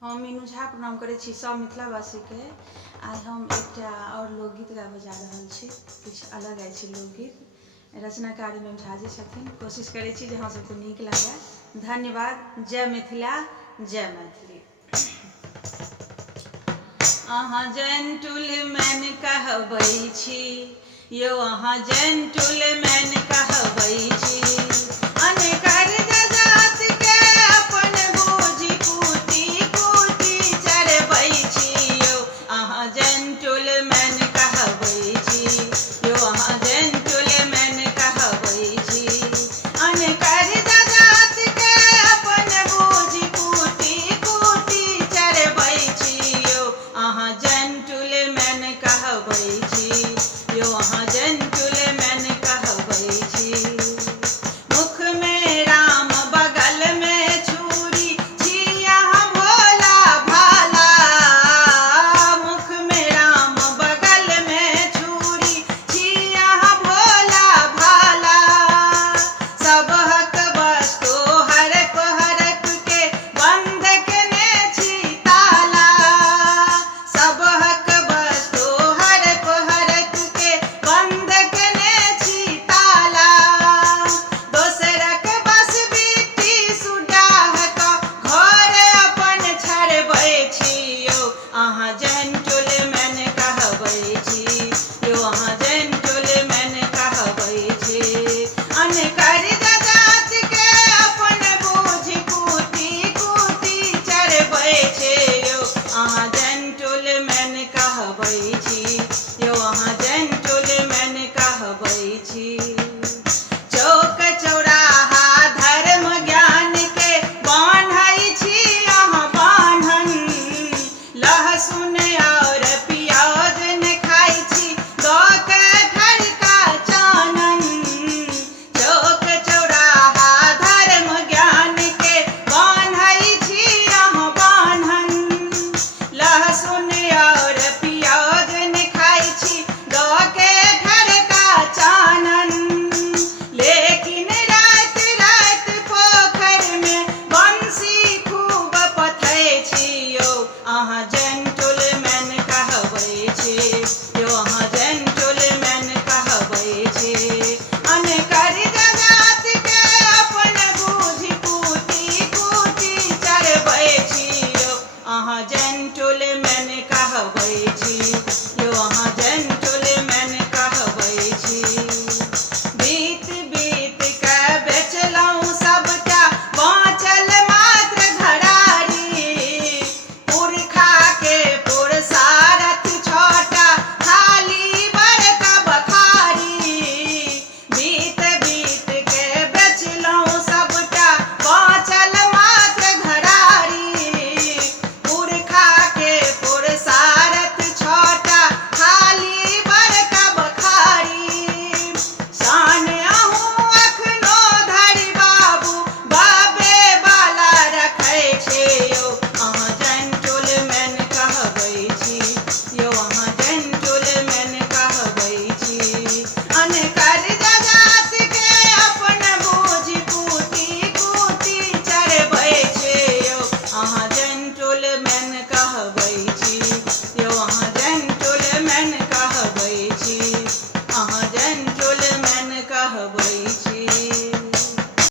हम मीनू झा प्रणाम करै छी सब मिथिलावासी के। आज हम एकटा और लोकगीत गाबे जा रहल छी। किछु अलग अछि लोकगीत। रचनाकारी में झा जी छथिन। कोशिश करै छी जे अहाँ सबके नीक लागे। धन्यवाद। जय मिथिला, जय मैथिली। अहाँ जेंटलमैन कहबै छी यौ, अहाँ जेंटलमैन कहबै छी। अनकर